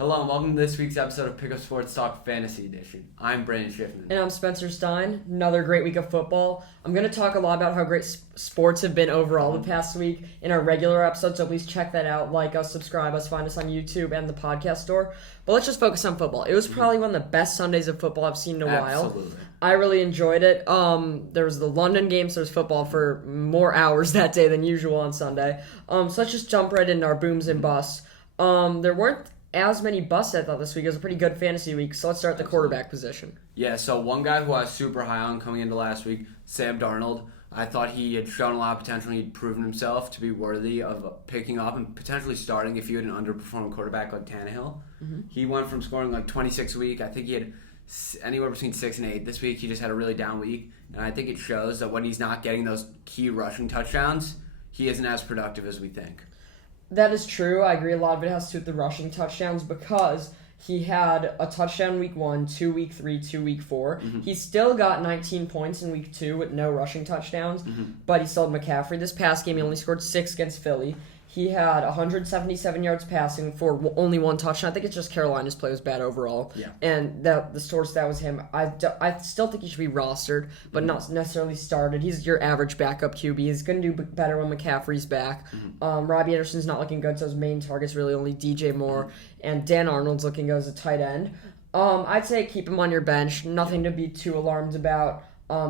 Hello and welcome to this week's episode of Pick Up Sports Talk Fantasy Edition. I'm Brandon Schiffman. And I'm Spencer Stein. Another great week of football. I'm going to talk a lot about how great sports have been overall the past week in our regular episode, so please check that out. Like us, subscribe us, find us on YouTube and the podcast store. But let's just focus on football. It was probably one of the best Sundays of football I've seen in a while. Absolutely. I really enjoyed it. There was the London game, so there was football for more hours that day than usual on Sunday. So let's just jump right into our booms and busts. There weren't as many busts I thought this week. It was a pretty good fantasy week. So let's start at the quarterback position. Yeah, so one guy who I was super high on coming into last week, Sam Darnold. I thought he had shown a lot of potential. He'd proven himself to be worthy of picking up and potentially starting if you had an underperforming quarterback like Tannehill. Mm-hmm. He went from scoring like 26 a week. I think he had anywhere between 6 and 8. This week he just had a really down week. And I think it shows that when he's not getting those key rushing touchdowns, he isn't as productive as we think. That is true. I agree. A lot of it has to do with the rushing touchdowns because he had a touchdown week 1, 2 week 3, 2 week 4. Mm-hmm. He still got 19 points in week 2 with no rushing touchdowns, but he still had McCaffrey. This past game, he only scored 6 against Philly. He had 177 yards passing for only 1 touchdown. I think it's just Carolina's play was bad overall. Yeah. And the source that was him. I still think he should be rostered, but not necessarily started. He's your average backup QB. He's going to do better when McCaffrey's back. Robbie Anderson's not looking good, so his main target's really only DJ Moore. And Dan Arnold's looking good as a tight end. I'd say keep him on your bench. Nothing to be too alarmed about.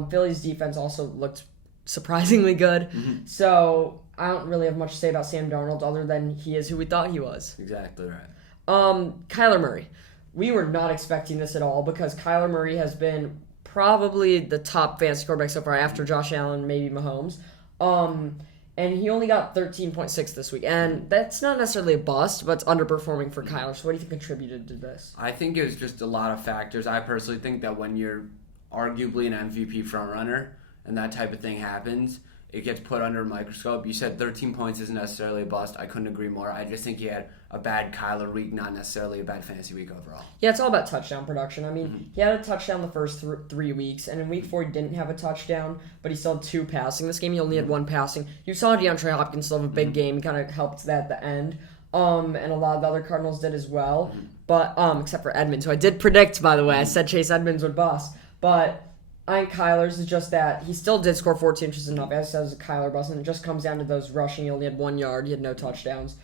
Philly's defense also looked surprisingly good. So I don't really have much to say about Sam Darnold other than he is who we thought he was. Exactly right. Kyler Murray. We were not expecting this at all because Kyler Murray has been probably the top fantasy quarterback so far after Josh Allen, maybe Mahomes. And he only got 13.6 this week. And that's not necessarily a bust, but it's underperforming for Kyler. So what do you think contributed to this? I think it was just a lot of factors. I personally think that when you're arguably an MVP frontrunner and that type of thing happens, it gets put under a microscope. You said 13 points isn't necessarily a bust. I couldn't agree more. I just think he had a bad Kyler week, not necessarily a bad fantasy week overall. Yeah, it's all about touchdown production. I mean, he had a touchdown the first 3 weeks, and in week 4 he didn't have a touchdown, but he still had 2 passing. This game he only had 1 passing. You saw DeAndre Hopkins still have a big game. He kind of helped that at the end. And a lot of the other Cardinals did as well. But except for Edmonds, who I did predict, by the way. I said Chase Edmonds would bust. But I think Kyler's is just that he still did score 14, which is enough, as it was a Kyler bust, and it just comes down to those rushing. He only had 1 yard. He had no touchdowns.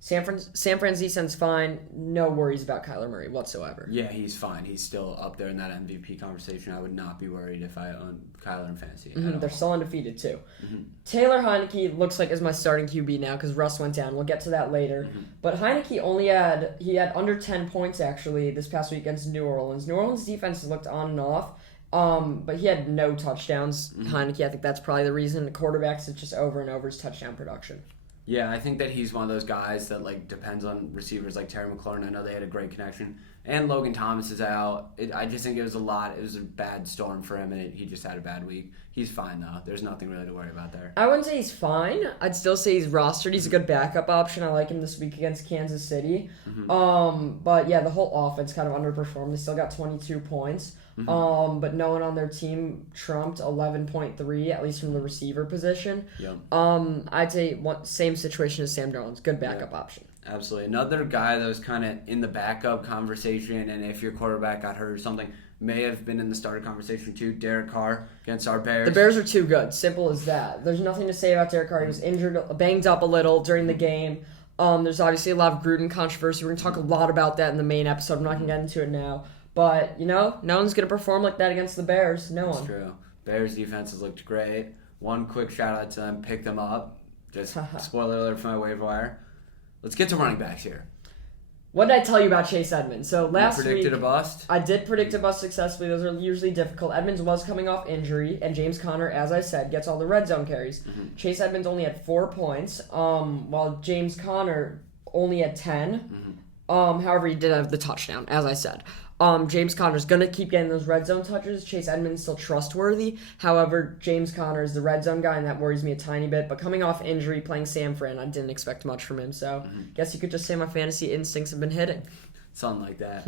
San Fran's defense fine. No worries about Kyler Murray whatsoever. Yeah, he's fine. He's still up there in that MVP conversation. I would not be worried if I owned Kyler in fantasy. They're still undefeated, too. Taylor Heineke looks like is my starting QB now because Russ went down. We'll get to that later. But Heineke had under 10 points, actually, this past week against New Orleans. New Orleans' defense looked on and off. But he had no touchdowns. Heineke, I think that's probably the reason. The quarterbacks, it's just over and over his touchdown production. Yeah, I think that he's one of those guys that depends on receivers like Terry McLaurin. I know they had a great connection. And Logan Thomas is out. I just think it was a bad storm for him, and he just had a bad week. He's fine, though. There's nothing really to worry about there. I wouldn't say he's fine. I'd still say he's rostered. He's a good backup option. I like him this week against Kansas City. But yeah, the whole offense kind of underperformed. They still got 22 points. But no one on their team trumped 11.3, at least from the receiver position. Yep. I'd say same situation as Sam Darnold. Good backup option. Absolutely. Another guy that was kind of in the backup conversation, and if your quarterback got hurt or something, may have been in the starter conversation too, Derek Carr against our Bears. The Bears are too good. Simple as that. There's nothing to say about Derek Carr. He was injured, banged up a little during the game. There's obviously a lot of Gruden controversy. We're going to talk a lot about that in the main episode. I'm not going to get into it now. But, no one's going to perform like that against the Bears. No one. That's true. Bears defense has looked great. One quick shout-out to them. Pick them up. Just spoiler alert for my waiver wire. Let's get to running backs here. What did I tell you about Chase Edmonds? So last week, you predicted week, a bust? I did predict a bust successfully. Those are usually difficult. Edmonds was coming off injury, and James Conner, as I said, gets all the red zone carries. Chase Edmonds only had 4 points, while James Conner only had 10. However, he did have the touchdown, as I said. James Conner's going to keep getting those red zone touches. Chase Edmonds still trustworthy. However, James Conner is the red zone guy, and that worries me a tiny bit. But coming off injury, playing San Fran, I didn't expect much from him. So guess you could just say my fantasy instincts have been hitting. Something like that.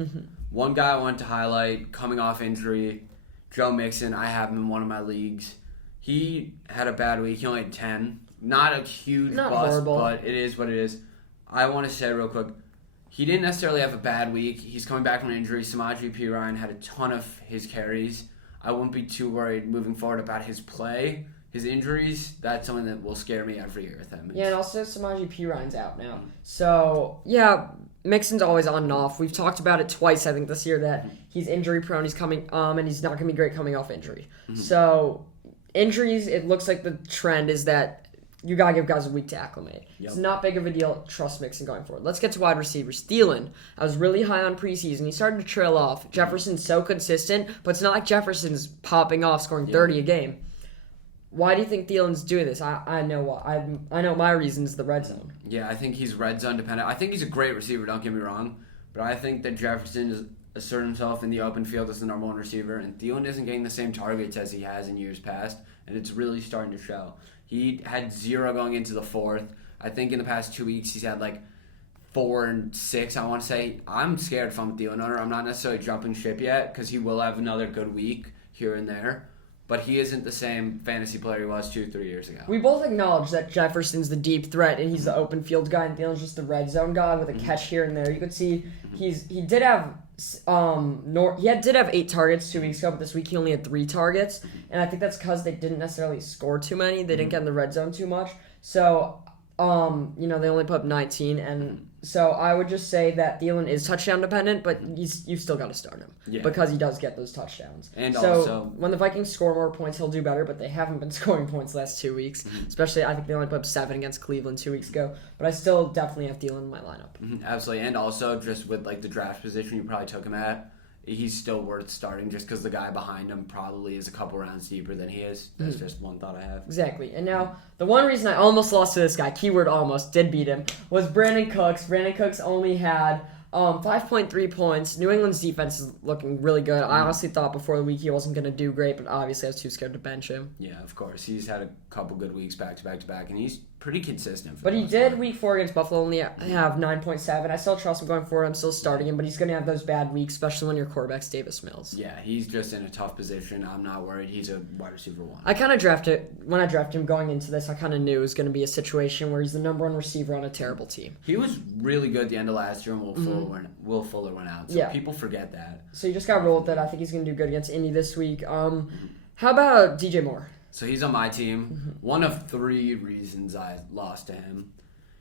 One guy I wanted to highlight, coming off injury, Joe Mixon. I have him in one of my leagues. He had a bad week. He only had 10. Not a huge bust, horrible. but it is what it is. I want to say real quick, He didn't necessarily have a bad week. He's coming back from an injury. Samaje Perine had a ton of his carries. I wouldn't be too worried moving forward about his play. His injuries, that's something that will scare me every year with him. Yeah, and also Samaje Perine's out now. So, yeah, Mixon's always on and off. We've talked about it twice, I think, this year that he's injury prone. He's coming, and he's not going to be great coming off injury. So, injuries, it looks like the trend is that you got to give guys a week to acclimate. It's not big of a deal. Trust Mixon going forward. Let's get to wide receivers. Thielen, I was really high on preseason. He started to trail off. Jefferson's so consistent, but it's not like Jefferson's popping off, scoring 30 a game. Why do you think Thielen's doing this? I know what I know my reasons. The red zone. Yeah, I think he's red zone dependent. I think he's a great receiver. Don't get me wrong, but I think that Jefferson has asserted himself in the open field as the number one receiver, and Thielen isn't getting the same targets as he has in years past, and it's really starting to show. He had 0 going into the fourth. I think in the past 2 weeks he's had like 4 and 6. I want to say I'm scared if I'm a Thielen owner. I'm not necessarily jumping ship yet because he will have another good week here and there. But he isn't the same fantasy player he was 2-3 years ago. We both acknowledge that Jefferson's the deep threat and he's the open field guy, and Thielen's just the red zone guy with a catch here and there. You could see he did have 8 targets 2 weeks ago, but this week he only had 3 targets, and I think that's because they didn't necessarily score too many. They didn't get in the red zone too much, so they only put up 19, and so I would just say that Thielen is touchdown dependent, but you've still got to start him because he does get those touchdowns. And so also, when the Vikings score more points, he'll do better, but they haven't been scoring points the last 2 weeks. Especially, I think they only put up 7 against Cleveland 2 weeks ago, but I still definitely have Thielen in my lineup. Absolutely, and also just with like the draft position you probably took him at, he's still worth starting just because the guy behind him probably is a couple rounds deeper than he is. That's just one thought I have. Exactly. And now, the one reason I almost lost to this guy, keyword almost, did beat him, was Brandon Cooks. Brandon Cooks only had 5.3 points. New England's defense is looking really good. I honestly thought before the week he wasn't going to do great, but obviously I was too scared to bench him. Yeah, of course. He's had a couple good weeks back to back to back, and he's pretty consistent. But he did week 4 against Buffalo only have 9.7. I still trust him going forward. I'm still starting him, but he's going to have those bad weeks, especially when your quarterback's Davis Mills. Yeah, he's just in a tough position. I'm not worried. He's a wide receiver 1. I kind of when I drafted him going into this, I kind of knew it was going to be a situation where he's the number 1 receiver on a terrible team. He was really good at the end of last year, and Will Fuller went out. So people forget that. So you just got to roll with it. I think he's going to do good against Indy this week. How about DJ Moore? So he's on my team. One of 3 reasons I lost to him.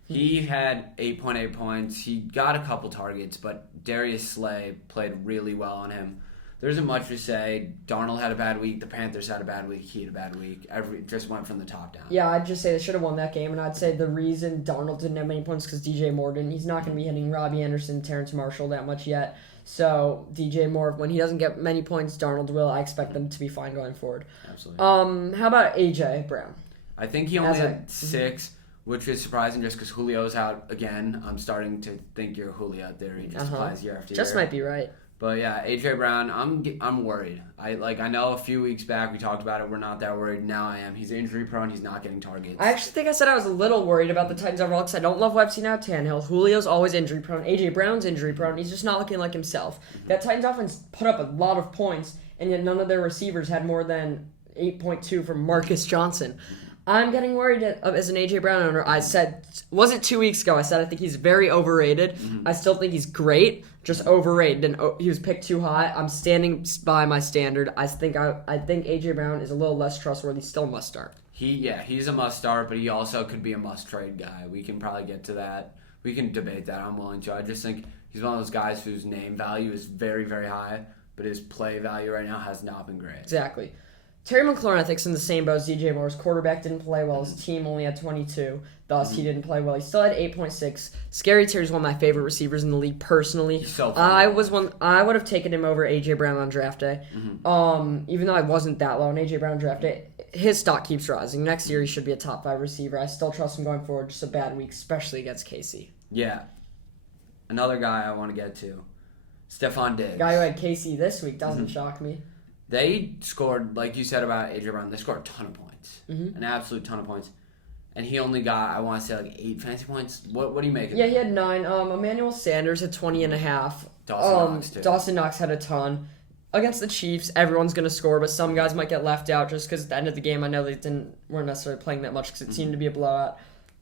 He had 8.8 points. He got a couple targets, but Darius Slay played really well on him. There isn't much to say. Darnold had a bad week. The Panthers had a bad week. He had a bad week. Just went from the top down. Yeah, I'd just say they should have won that game, and I'd say the reason Darnold didn't have many points because DJ Moore didn't. He's not going to be hitting Robbie Anderson, Terrence Marshall that much yet. So DJ Moore, when he doesn't get many points, Darnold will. I expect them to be fine going forward. Absolutely. How about AJ Brown? I think he only had 6, which is surprising just because Julio's out again. I'm starting to think you're Julio out there. He just plays year after year. Just might be right. But yeah, AJ Brown, I'm worried. I know a few weeks back we talked about it. We're not that worried. Now I am. He's injury prone. He's not getting targets. I actually think I said I was a little worried about the Titans overall because I don't love what I've seen out of Tannehill. Julio's always injury prone. AJ Brown's injury prone. He's just not looking like himself. That Titans offense put up a lot of points, and yet none of their receivers had more than 8.2 from Marcus Johnson. I'm getting worried as an A.J. Brown owner. I said, was it 2 weeks ago? I said I think he's very overrated. I still think he's great, just overrated. And he was picked too high. I'm standing by my standard. I think A.J. Brown is a little less trustworthy. Still must start. He's a must start, but he also could be a must trade guy. We can probably get to that. We can debate that. I'm willing to. I just think he's one of those guys whose name value is very, very high, but his play value right now has not been great. Exactly. Terry McLaurin, I think, is in the same boat as DJ Moore. His quarterback didn't play well. His team only had 22. Thus, he didn't play well. He still had 8.6. Scary Terry's one of my favorite receivers in the league personally. So I would have taken him over A.J. Brown on draft day. Even though I wasn't that low on A.J. Brown on draft day, his stock keeps rising. Next year, he should be a top 5 receiver. I still trust him going forward. Just a bad week, especially against KC. Yeah. Another guy I want to get to, Stephon Diggs. Guy who had KC this week doesn't shock me. They scored, like you said about A.J. Brown, they scored a ton of points. An absolute ton of points. And he only got, I want to say, like 8 fantasy points. What do you make of Yeah, that? he had 9. Emmanuel Sanders had 20 and a half. Dawson Knox had a ton. Against the Chiefs, everyone's going to score, but some guys might get left out just because at the end of the game, I know they weren't necessarily playing that much because it seemed to be a blowout.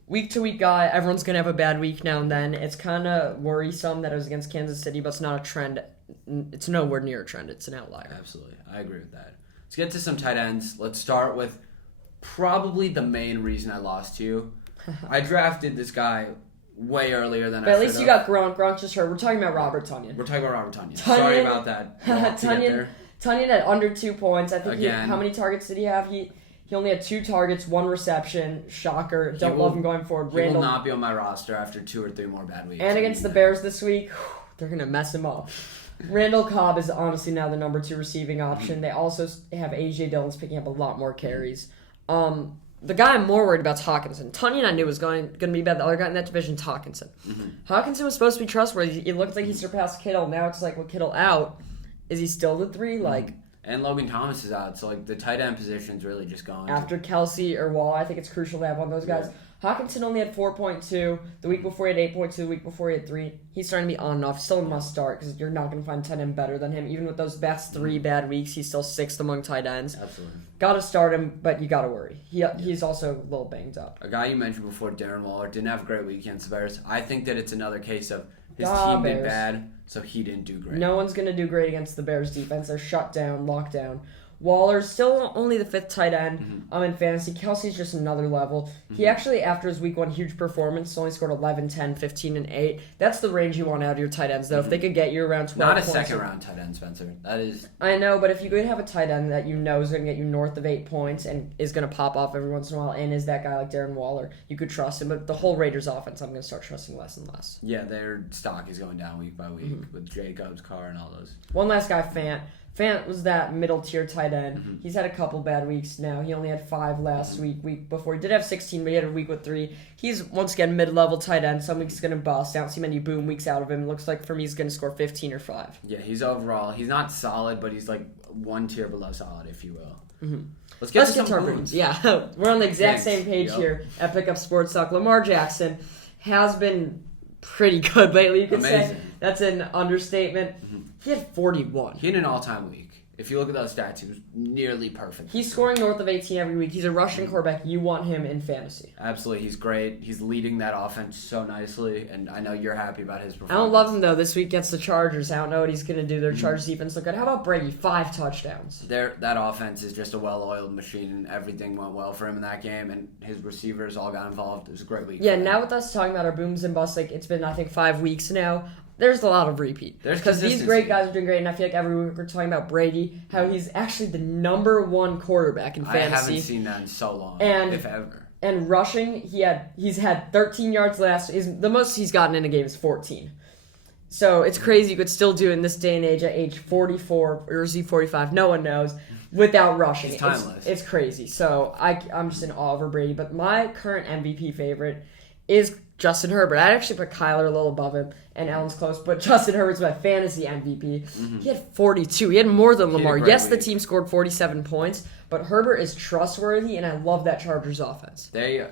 week-to-week guy. Everyone's going to have a bad week now and then. It's kind of worrisome that it was against Kansas City, but it's not a trend. It's nowhere near a trend. It's an outlier. Absolutely. I agree with that. Let's get to some tight ends. Let's start with probably the main reason I lost to you. I drafted this guy way earlier than I should have. But at least you got Gronk. Gronk's just hurt. We're talking about Robert Tonyan. We're talking about Robert Tonyan. Sorry about that. Tonyan had under 2 points. I think how many targets did he have? He only had 2 targets, 1 reception. Shocker. Don't love him going forward. He will not be on my roster after 2 or 3 more bad weeks. And against the Bears this week, they're going to mess him up. Randall Cobb is honestly now the number 2 receiving option. They also have A.J. Dillon's picking up a lot more carries. The guy I'm more worried about is Hawkinson. Tonyan I knew was going to be bad. The other guy in that division is Hawkinson. Hawkinson was supposed to be trustworthy. It looked like he surpassed Kittle. Now it's like with Kittle out, is he still the 3? And Logan Thomas is out, so the tight end position's really just gone. After Kelsey or Waller, I think it's crucial to have one of those guys. Yeah. Hawkinson only had 4.2. The week before he had 8.2. The week before he had 3. He's starting to be on and off. Still a must start because you're not going to find tight end better than him. Even with those best 3 bad weeks, he's still 6th among tight ends. Absolutely. Got to start him, but you got to worry. He's also a little banged up. A guy you mentioned before, Darren Waller, didn't have a great week against the Bears. I think that it's another case of his team did bad, so he didn't do great. No one's going to do great against the Bears defense. They're shut down, locked down. Waller's still only the 5th tight end in fantasy. Kelsey's just another level. He actually, after his week 1 huge performance, only scored 11, 10, 15, and 8. That's the range you want out of your tight ends, though. If they could get you around 12 Not a points. second-round tight end, Spencer. That is... I know, but if you could have a tight end that you know is going to get you north of 8 points and is going to pop off every once in a while, and is that guy like Darren Waller, you could trust him. But the whole Raiders offense, I'm going to start trusting less and less. Yeah, their stock is going down week by week with Jacobs, Carr, and all those. One last guy, Fant. Fant was that middle-tier tight end. He's had a couple bad weeks now. He only had 5 last week before. He did have 16, but he had a week with 3. He's, once again, mid-level tight end. Some weeks he's going to bust. I don't see many boom weeks out of him. It looks like for me he's going to score 15 or 5. Yeah, he's not solid, but he's like 1 tier below solid, if you will. Let's get to our booms. Yeah, we're on the exact same page here at Pickup Sports Talk. Lamar Jackson has been pretty good lately, you could say. That's an understatement. He had 41. He had an all-time week. If you look at those stats, he was nearly perfect. He's scoring north of 18 every week. He's a rushing quarterback. You want him in fantasy. Absolutely. He's great. He's leading that offense so nicely, and I know you're happy about his performance. I don't love him, though, this week against the Chargers. I don't know what he's going to do. Their Chargers defense look good. How about Brady? 5 touchdowns. That offense is just a well-oiled machine, and everything went well for him in that game, and his receivers all got involved. It was a great week. Yeah, now with us talking about our booms and busts, it's been, I think, 5 weeks now. There's a lot of repeat. Because these great guys are doing great, and I feel like every week we're talking about Brady, how he's actually the number 1 quarterback in fantasy. I haven't seen that in so long, if ever. And rushing, he's had 13 yards last. The most he's gotten in a game is 14. So it's crazy you could still do it in this day and age at age 44, or is he 45? No one knows. Without rushing. It's timeless. It's crazy. So I'm just in awe over Brady. But my current MVP favorite is Justin Herbert. I'd actually put Kyler a little above him, and Allen's close, but Justin Herbert's my fantasy MVP. He had 42. He had more than Lamar. Yes, the team scored 47 points, but Herbert is trustworthy, and I love that Chargers offense. I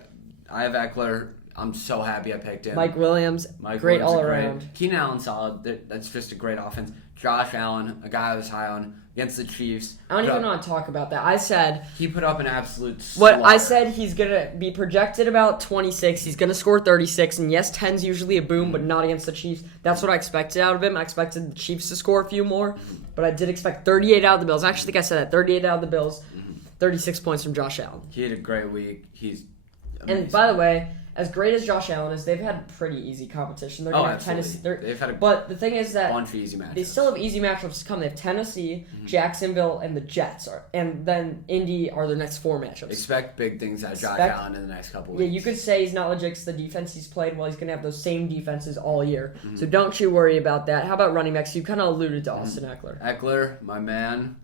have Eckler. I'm so happy I picked him. Mike Williams, great all around. Keenan Allen, solid. That's just a great offense. Josh Allen, a guy I was high on against the Chiefs. I don't even want to talk about that. I said he put up an absolute slaughter. I said he's going to be projected about 26. He's going to score 36. And yes, 10's usually a boom, but not against the Chiefs. That's what I expected out of him. I expected the Chiefs to score a few more, but I did expect 38 out of the Bills. I actually think I said that. 38 out of the Bills, 36 points from Josh Allen. He had a great week. He's amazing. And by the way, as great as Josh Allen is, they've had pretty easy competition. They're going to have Tennessee. But the thing is that bunch of easy matchups. They still have easy matchups to come. They have Tennessee, Jacksonville, and the Jets. And then Indy are their next 4 matchups. Expect big things out of Josh Allen in the next couple weeks. Yeah, you could say he's not legit because the defense he's played, well, he's going to have those same defenses all year. So don't you worry about that. How about running backs? You kind of alluded to Austin Eckler. Eckler, my man,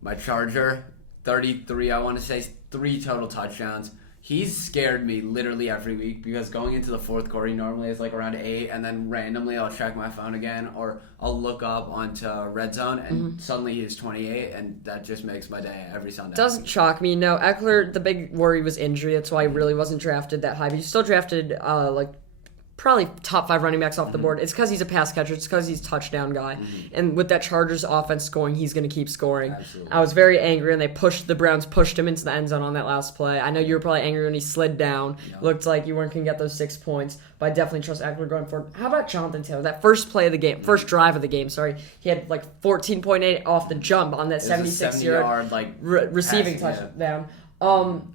my Charger, 33, I want to say, 3 total touchdowns. He's scared me literally every week because going into the fourth quarter, he normally is like around 8, and then randomly I'll check my phone again or I'll look up onto Red Zone, and suddenly he's 28, and that just makes my day every Sunday. Doesn't shock me. No, Eckler, the big worry was injury. That's why he really wasn't drafted that high. But he still drafted probably top 5 running backs off the board. It's because he's a pass catcher. It's because he's a touchdown guy. And with that Chargers offense scoring, he's going to keep scoring. Absolutely. I was very angry when the Browns pushed him into the end zone on that last play. I know you were probably angry when he slid down. Yeah. Looked like you weren't going to get those 6 points, but I definitely trust Eckler going forward. How about Jonathan Taylor? That first play of the game, first drive of the game, he had like 14.8 off the jump on that 76-yard receiving touchdown.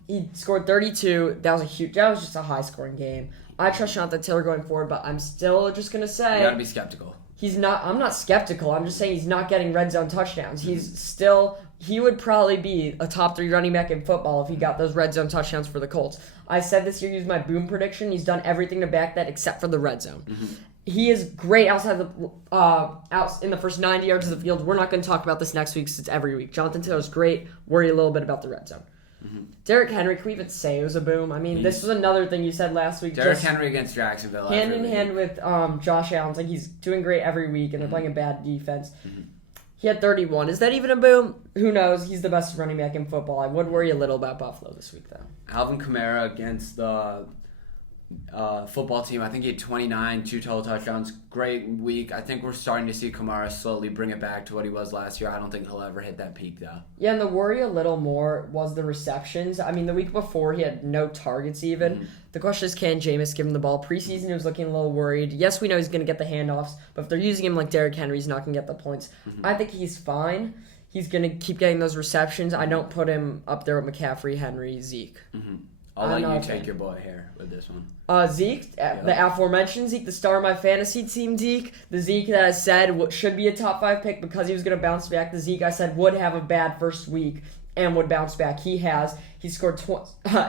He scored 32. That was just a high-scoring game. I trust Jonathan Taylor going forward, but I'm still just going to say... You got to be skeptical. I'm not skeptical. I'm just saying he's not getting red zone touchdowns. He would probably be a top 3 running back in football if he got those red zone touchdowns for the Colts. I said this year, use my boom prediction. He's done everything to back that except for the red zone. He is great outside out in the first 90 yards of the field. We're not going to talk about this next week because it's every week. Jonathan Taylor's great. Worry a little bit about the red zone. Derrick Henry, can we even say it was a boom? I mean, this was another thing you said last week. Derrick Henry against Jacksonville. Hand in hand with Josh Allen. It's like he's doing great every week, and they're playing a bad defense. He had 31. Is that even a boom? Who knows? He's the best running back in football. I would worry a little about Buffalo this week, though. Alvin Kamara against the football team. I think he had 29, 2 total touchdowns. Great week. I think we're starting to see Kamara slowly bring it back to what he was last year. I don't think he'll ever hit that peak, though. Yeah, and the worry a little more was the receptions. I mean, the week before, he had no targets even. The question is, can Jameis give him the ball? Preseason, he was looking a little worried. Yes, we know he's going to get the handoffs, but if they're using him like Derrick Henry, he's not going to get the points. I think he's fine. He's going to keep getting those receptions. I don't put him up there with McCaffrey, Henry, Zeke. I'll let you take your boy here with this one. Zeke, the aforementioned Zeke, the star of my fantasy team, Zeke. The Zeke that I said should be a top 5 pick because he was going to bounce back. The Zeke I said would have a bad first week and would bounce back. He has. He scored,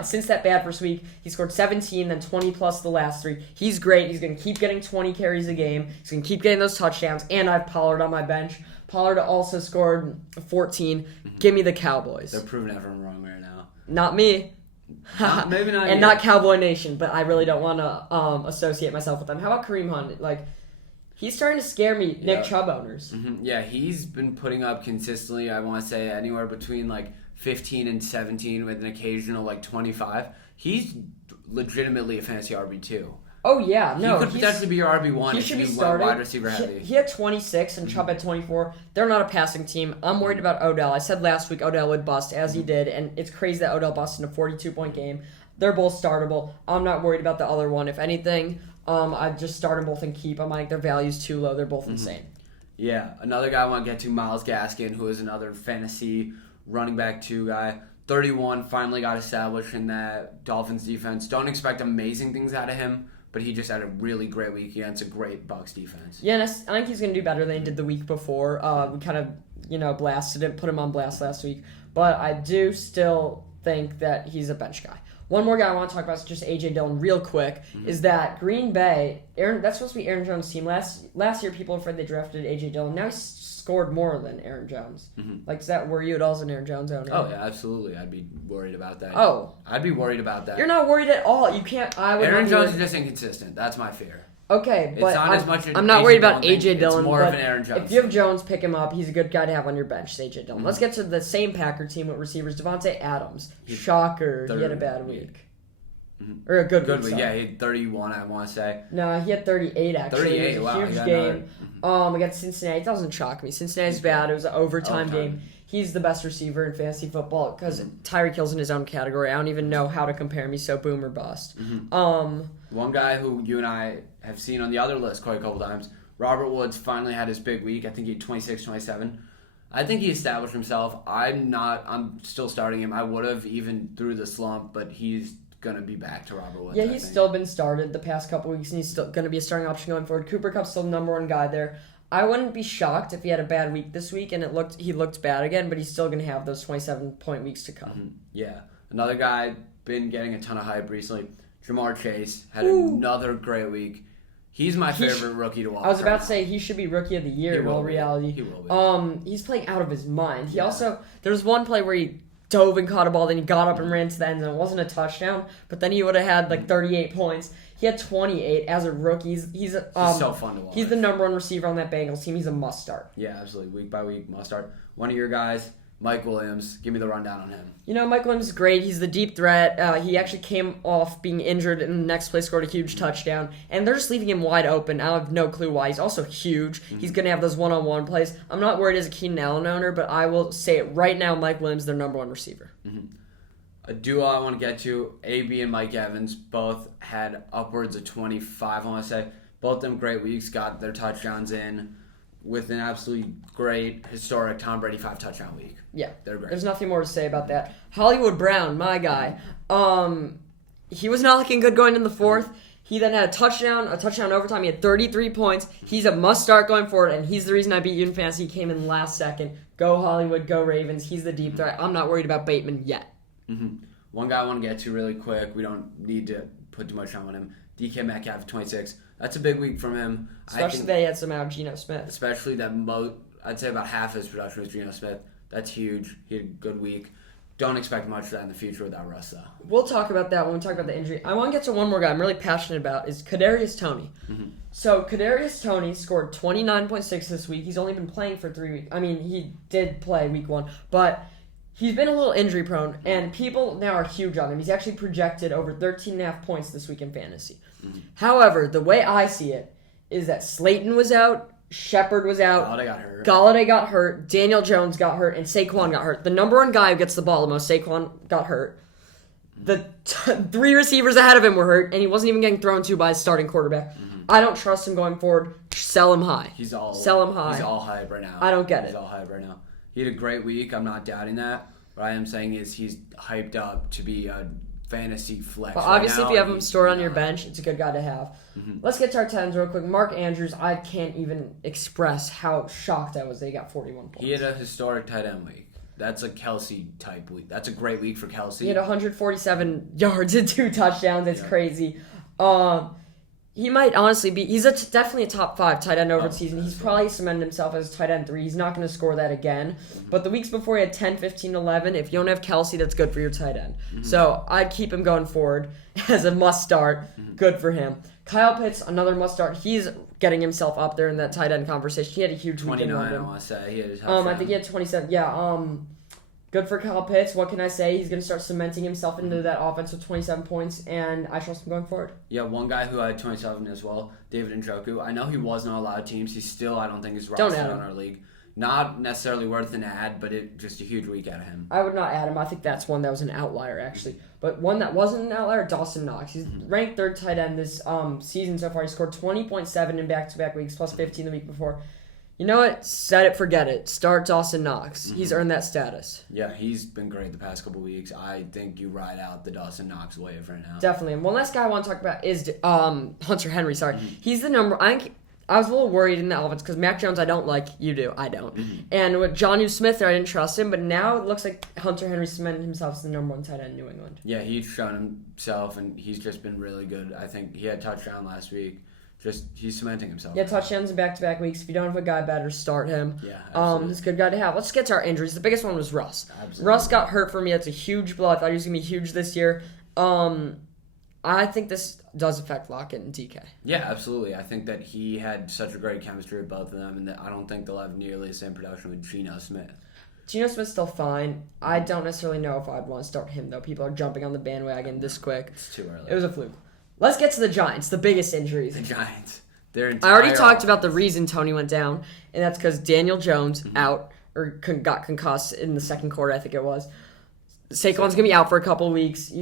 since that bad first week, he scored 17, then 20 plus the last 3. He's great. He's going to keep getting 20 carries a game. He's going to keep getting those touchdowns. And I have Pollard on my bench. Pollard also scored 14. Give me the Cowboys. They're proving everyone wrong right now. Not me. Maybe not. And not Cowboy Nation, but I really don't want to associate myself with them. How about Kareem Honda? He's starting to scare me, Nick Chubb owners. Yeah, he's been putting up consistently, I want to say, anywhere between 15 and 17 with an occasional 25. He's legitimately a fantasy RB2. Oh, yeah. No, he could potentially be your RB1 if you went wide receiver heavy. He had 26 and Chubb had 24. They're not a passing team. I'm worried about Odell. I said last week Odell would bust, as he did, and it's crazy that Odell busted in a 42-point game. They're both startable. I'm not worried about the other one. If anything, I'd just start them both and keep them. I think their value's too low. They're both insane. Yeah. Another guy I want to get to, Myles Gaskin, who is another fantasy running back 2 guy. 31, finally got established in that Dolphins defense. Don't expect amazing things out of him, but he just had a really great week against a great Bucs defense. Yeah, and I think he's going to do better than he did the week before. We kind of, blasted him, put him on blast last week. But I do still think that he's a bench guy. One more guy I want to talk about is just A.J. Dillon real quick, is that Green Bay, that's supposed to be Aaron Jones' team. Last year, people were afraid they drafted A.J. Dillon. Now he's scored more than Aaron Jones. Does that worry you at all as an Aaron Jones owner? Oh, yeah, absolutely. I'd be worried about that. Oh. I'd be worried about that. You're not worried at all. You can't. Aaron Jones is just inconsistent. That's my fear. Okay, but I'm not worried about A.J. Dillon. It's more of an Aaron Jones. If you have Jones, pick him up. He's a good guy to have on your bench, A.J. Dillon. Let's get to the same Packer team with receivers. Davonte Adams. Shocker. He had a bad week. Or a good week. Yeah, he had 31, I want to say. No, he had 38, actually. 38, it was a wow. huge game. Against Cincinnati. It doesn't shock me. Cincinnati's bad. It was an overtime game. He's the best receiver in fantasy football because Tyreek Hill's in his own category. I don't even know how to compare him. He's so boom or bust. One guy who you and I have seen on the other list quite a couple times, Robert Woods finally had his big week. I think he had 26, 27. I think he established himself. I'm still starting him. I would have even through the slump, but he's going to be back to Robert Woods. Yeah, he's still been started the past couple weeks, and he's still going to be a starting option going forward. Cooper Kupp's still the number 1 guy there. I wouldn't be shocked if he had a bad week this week and he looked bad again, but he's still going to have those 27-point weeks to come. Yeah. Another guy been getting a ton of hype recently, Jamar Chase, had another great week. He's my favorite rookie to watch. I was about to say he should be rookie of the year in all reality. He will be. He's playing out of his mind. He also, there was one play where he dove and caught a ball, then he got up and ran to the end zone. It wasn't a touchdown, but then he would have had 38 points. He had 28 as a rookie. He's so fun to watch. He's the number 1 receiver on that Bengals team. He's a must start. Yeah, absolutely. Week by week, must start. One of your guys, Mike Williams, give me the rundown on him. Mike Williams is great. He's the deep threat. He actually came off being injured in the next play, scored a huge touchdown. And they're just leaving him wide open. I have no clue why. He's also huge. He's going to have those one-on-one plays. I'm not worried as a Keenan Allen owner, but I will say it right now, Mike Williams is their number one receiver. A duo I want to get to, AB and Mike Evans, both had upwards of 25, I want to say. Both of them great weeks, got their touchdowns in with an absolutely great, historic Tom Brady 5-touchdown week. Yeah, they're great. There's nothing more to say about that. Hollywood Brown, my guy. He was not looking good going in the fourth. He then had a touchdown overtime. He had 33 points. He's a must-start going forward, and he's the reason I beat you in fantasy. He came in last second. Go Hollywood, go Ravens. He's the deep threat. I'm not worried about Bateman yet. One guy I want to get to really quick. We don't need to put too much time on him. DK Metcalf, 26. That's a big week from him. Especially they had some out of Gino Smith. Especially that I'd say about half his production was Gino Smith. That's huge. He had a good week. Don't expect much of that in the future without Russ, though. We'll talk about that when we talk about the injury. I want to get to one more guy I'm really passionate about is Kadarius Toney. So Kadarius Toney scored 29.6 this week. He's only been playing for 3 weeks. I mean, he did play week 1, but he's been a little injury prone, and people now are huge on him. He's actually projected over 13.5 points this week in fantasy. However, the way I see it is that Slayton was out, Shepard was out, Golladay got hurt, Daniel Jones got hurt, and Saquon got hurt. The number one guy who gets the ball the most, Saquon, got hurt. The 3 receivers ahead of him were hurt, and he wasn't even getting thrown to by his starting quarterback. I don't trust him going forward. Sell him high. Sell him high. He's all hype right now. I don't get it. He's all hype right now. He had a great week. I'm not doubting that. What I am saying is he's hyped up to be a fantasy flex. But obviously, if you have him stored on your bench, it's a good guy to have. Let's get to our 10s real quick. Mark Andrews, I can't even express how shocked I was that he got 41 points. He had a historic tight end week. That's a Kelsey type week. That's a great week for Kelsey. He had 147 yards and 2 touchdowns. It's crazy. He might honestly be. He's definitely a top 5 tight end over the season. He's probably cemented himself as tight end 3. He's not going to score that again. But the weeks before he had 10, 15, 11. If you don't have Kelsey, that's good for your tight end. So I'd keep him going forward as a must start. Good for him. Kyle Pitts, another must start. He's getting himself up there in that tight end conversation. He had a huge week in London. 29, I want to say. He had his I think he had 27. Yeah. Good for Kyle Pitts. What can I say? He's going to start cementing himself into that offense with 27 points, and I trust him going forward. Yeah, one guy who had 27 as well, David Njoku. I know he wasn't on a lot of teams. He still, I don't think, is rostered on our league. Not necessarily worth an ad, but just a huge week out of him. I would not add him. I think that's one that was an outlier, actually. But one that wasn't an outlier, Dawson Knox. He's ranked 3rd tight end this season so far. He scored 20.7 in back-to-back weeks, plus 15 the week before. You know what? Set it, forget it. Start Dawson Knox. He's earned that status. Yeah, he's been great the past couple weeks. I think you ride out the Dawson Knox wave right now. Definitely. And one last guy I want to talk about is Hunter Henry. Sorry. He's the number. I was a little worried in the offense because Mac Jones I don't like. You do. I don't. And with Gino Smith there, I didn't trust him. But now it looks like Hunter Henry cemented himself as the number 1 tight end in New England. Yeah, he's shown himself, and he's just been really good. I think he had a touchdown last week. He's cementing himself. Yeah, touchdowns in back-to-back weeks. If you don't have a guy better, start him. Yeah, absolutely. He's a good guy to have. Let's get to our injuries. The biggest one was Russ. Absolutely. Russ got hurt for me. That's a huge blow. I thought he was going to be huge this year. I think this does affect Lockett and DK. Yeah, absolutely. I think that he had such a great chemistry with both of them, and that I don't think they'll have nearly the same production with Gino Smith. Gino Smith's still fine. I don't necessarily know if I'd want to start him, though. People are jumping on the bandwagon this quick. It's too early. It was a fluke. Let's get to the Giants, the biggest injuries. The Giants. I already talked about the reason Toney went down, and that's because Daniel Jones out or got concussed in the second quarter, I think it was. Saquon's going to be out for a couple weeks.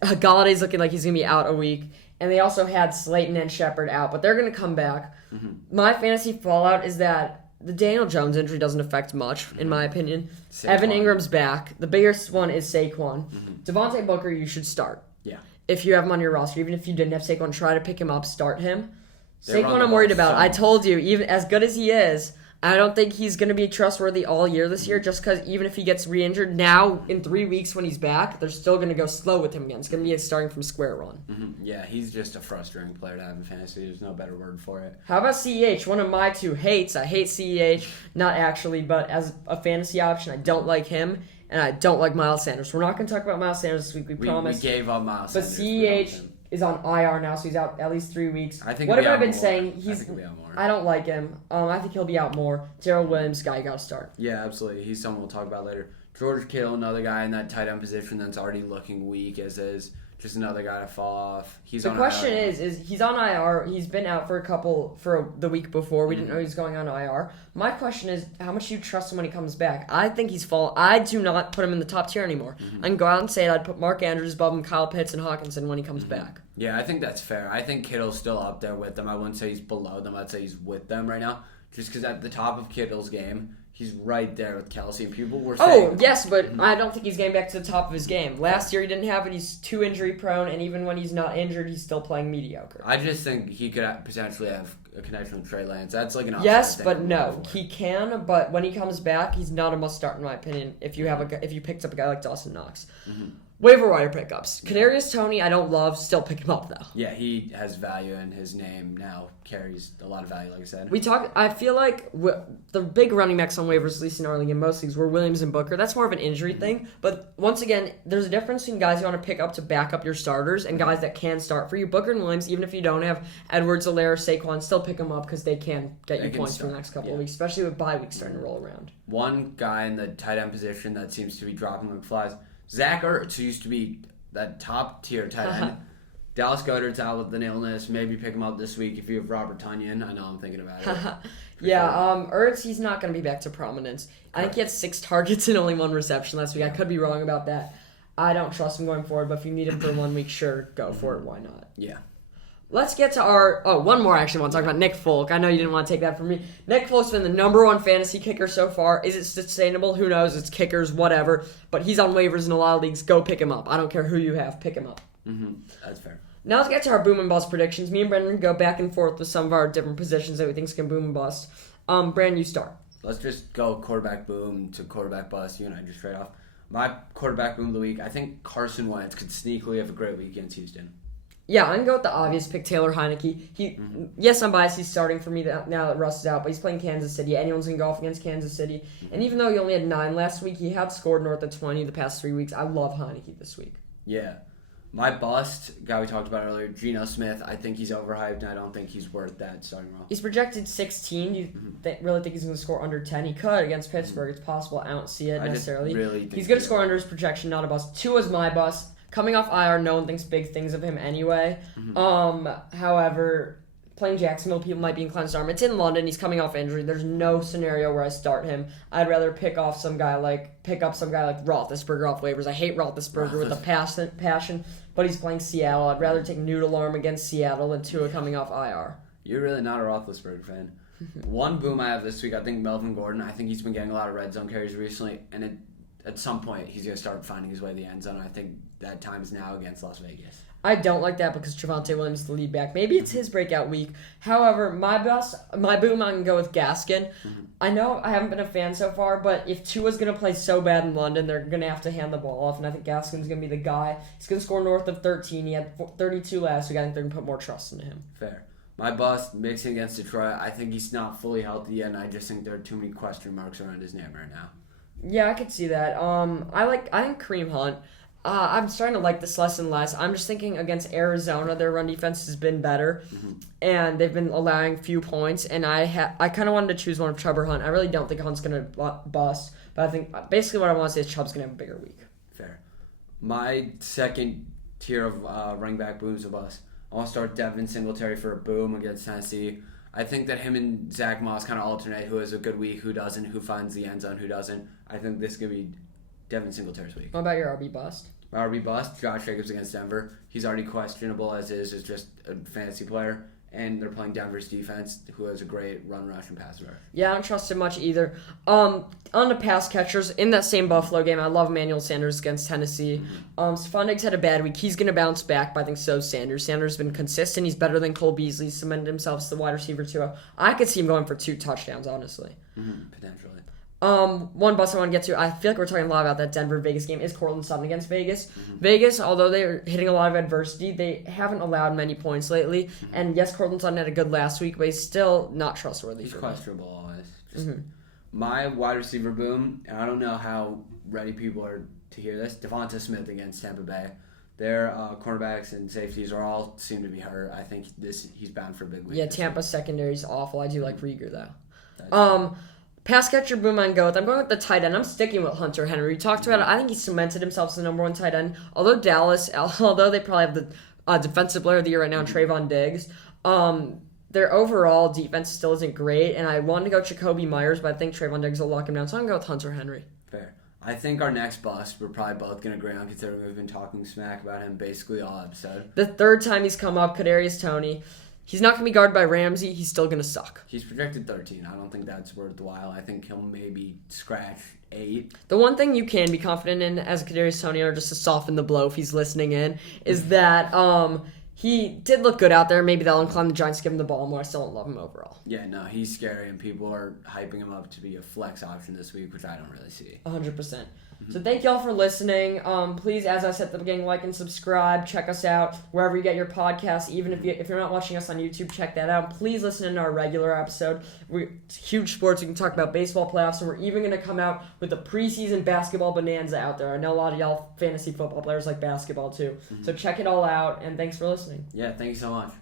Galladay's looking like he's going to be out a week. And they also had Slayton and Shepard out, but they're going to come back. My fantasy fallout is that the Daniel Jones injury doesn't affect much, in my opinion. Evan Ingram's back. The biggest one is Saquon. Devontae Booker, you should start. Yeah. If you have him on your roster, even if you didn't have Saquon, try to pick him up, start him. Saquon I'm worried about. I told you, even as good as he is, I don't think he's going to be trustworthy all year this year just because even if he gets re-injured, now in 3 weeks when he's back, they're still going to go slow with him again. It's going to be starting from square one. Yeah, he's just a frustrating player to have in fantasy. There's no better word for it. How about CEH? One of my 2 hates. I hate CEH. Not actually, but as a fantasy option, I don't like him. And I don't like Miles Sanders. We're not going to talk about Miles Sanders this week, we promise. We gave up Miles Sanders. But CEH, is on IR now, so he's out at least 3 weeks. I think whatever I've been more. saying, I think he'll be out more. I don't like him. I think he'll be out more. Gerald Williams, guy you got to start. Yeah, absolutely. He's someone we'll talk about later. George Kittle, another guy in that tight end position that's already looking weak as is. Just another guy to fall off. The question is he's on IR. He's been out for the week before. We didn't know he was going on IR. My question is, how much do you trust him when he comes back? I think he's fallen. I do not put him in the top tier anymore. I can go out and say I'd put Mark Andrews above him, Kyle Pitts, and Hawkinson when he comes back. Yeah, I think that's fair. I think Kittle's still up there with them. I wouldn't say he's below them. I'd say he's with them right now. Just because at the top of Kittle's game, he's right there with Kelsey. And people were saying... Oh, yes, but I don't think he's getting back to the top of his game. Last year he didn't have it. He's too injury prone, and even when he's not injured, he's still playing mediocre. I just think he could potentially have a connection with Trey Lance. That's like an upside yes, thing but no. He can, but when he comes back, he's not a must-start in my opinion if you picked up a guy like Dawson Knox. Waiver wire pickups. Kadarius Toney, I don't love. Still pick him up, though. Yeah, he has value, and his name now carries a lot of value, like I said. I feel like the big running backs on waivers, at least in our league and most leagues, were Williams and Booker. That's more of an injury thing. But once again, there's a difference between guys you want to pick up to back up your starters and guys that can start for you. Booker and Williams, even if you don't have Edwards, Alaire, Saquon, still pick them up because they can get you points for the next couple of weeks, especially with bye weeks starting to roll around. One guy in the tight end position that seems to be dropping like flies, Zach Ertz, who used to be that top-tier tight end. Dallas Goddard's out with an illness. Maybe pick him up this week if you have Robert Tonyan. I know I'm thinking about it. Ertz, he's not going to be back to prominence. I think he had 6 targets and only 1 reception last week. I could be wrong about that. I don't trust him going forward, but if you need him for 1 week, sure, go for it. Why not? Yeah. Let's get to one more actually I want to talk about. Nick Folk. I know you didn't want to take that from me. Nick Folk's been the number 1 fantasy kicker so far. Is it sustainable? Who knows? It's kickers, whatever. But he's on waivers in a lot of leagues. Go pick him up. I don't care who you have. Pick him up. That's fair. Now let's get to our boom and bust predictions. Me and Brendan go back and forth with some of our different positions that we think can boom and bust. Brandon, you start. Let's just go quarterback boom to quarterback bust. You and I just straight off. My quarterback boom of the week, I think Carson Wentz could sneakily have a great week against Houston. Yeah, I'm going to go with the obvious pick, Taylor Heineke. Yes, I'm biased. He's starting for me now that Russ is out, but he's playing Kansas City. Anyone's going to go off against Kansas City. And even though he only had 9 last week, he had scored north of 20 the past 3 weeks. I love Heineke this week. Yeah. My bust, guy we talked about earlier, Gino Smith, I think he's overhyped, and I don't think he's worth that starting role. He's projected 16. You really think he's going to score under 10? He could against Pittsburgh. It's possible. I don't see it necessarily. He's going to score under his projection, not a bust. Tua's my bust. Coming off IR, no one thinks big things of him anyway. However, playing Jacksonville, people might be inclined to start him. It's in London. He's coming off injury. There's no scenario where I start him. I'd rather pick up some guy like Roethlisberger off waivers. I hate Roethlisberger with a passion, but he's playing Seattle. I'd rather take noodle arm against Seattle than Tua coming off IR. You're really not a Roethlisberger fan. One boom I have this week, I think Melvin Gordon. I think he's been getting a lot of red zone carries recently, and at some point he's going to start finding his way to the end zone. I think that time is now against Las Vegas. I don't like that because Javonte Williams is the lead back. Maybe it's his breakout week. However, my boom, I can go with Gaskin. I know I haven't been a fan so far, but if Tua's going to play so bad in London, they're going to have to hand the ball off, and I think Gaskin's going to be the guy. He's going to score north of 13. He had 32 last week. I think they're going to put more trust into him. Fair. My bust, Mixon against Detroit, I think he's not fully healthy yet, and I just think there are too many question marks around his name right now. Yeah, I could see that. I think Kareem Hunt. I'm starting to like this less and less. I'm just thinking against Arizona, their run defense has been better, and they've been allowing few points. And I kind of wanted to choose one of Chubb or Hunt. I really don't think Hunt's going to bust, but I think basically what I want to say is Chubb's going to have a bigger week. Fair. My second tier of running back booms of us. I want to start Devin Singletary for a boom against Tennessee. I think that him and Zach Moss kind of alternate who has a good week, who doesn't, who finds the end zone, who doesn't. I think this is going to be Devin Singletary's week. What about your RB bust? My RB bust, Josh Jacobs against Denver. He's already questionable as just a fantasy player. And they're playing Denver's defense, who has a great run, rush, and pass rush. Yeah, I don't trust him much either. On the pass catchers, in that same Buffalo game, I love Emmanuel Sanders against Tennessee. Stephon Diggs had a bad week. He's going to bounce back, but I think so Sanders. Sanders has been consistent. He's better than Cole Beasley. He's cemented himself as the wide receiver, too. I could see him going for 2 touchdowns, honestly. Potentially. One bust I want to get to, I feel like we're talking a lot about that Denver-Vegas game, is Courtland Sutton against Vegas. Vegas, although they're hitting a lot of adversity, they haven't allowed many points lately. And yes, Courtland Sutton had a good last week, but he's still not trustworthy. He's questionable always. My wide receiver boom, and I don't know how ready people are to hear this, Davonte Smith against Tampa Bay. Their cornerbacks and safeties all seem to be hurt. I think he's bound for a big week. Yeah, Tampa's secondary is awful. I do like Rieger, though. Pass catcher, boom and goat. I'm going with the tight end. I'm sticking with Hunter Henry. We talked about it. I think he cemented himself as the number one tight end. Although they probably have the defensive player of the year right now, Trayvon Diggs, their overall defense still isn't great. And I wanted to go Jacoby Myers, but I think Trayvon Diggs will lock him down. So I'm going to go with Hunter Henry. Fair. I think our next bust, we're probably both going to agree on, considering we've been talking smack about him basically all episode. The third time he's come up, Kadarius Toney. He's not going to be guarded by Ramsey. He's still going to suck. He's projected 13. I don't think that's worthwhile. I think he'll maybe scratch 8. The one thing you can be confident in as Kadarius Toney, or just to soften the blow if he's listening in, is that he did look good out there. Maybe that'll incline the Giants to give him the ball more. I still don't love him overall. Yeah, no, he's scary, and people are hyping him up to be a flex option this week, which I don't really see. 100%. So thank y'all for listening. Please, as I said at the beginning, like and subscribe. Check us out wherever you get your podcasts. Even if you're not watching us on YouTube, check that out. Please listen to our regular episode. It's huge sports. We can talk about baseball playoffs, and we're even going to come out with a preseason basketball bonanza out there. I know a lot of y'all fantasy football players like basketball too. So check it all out, and thanks for listening. Yeah, thank you so much.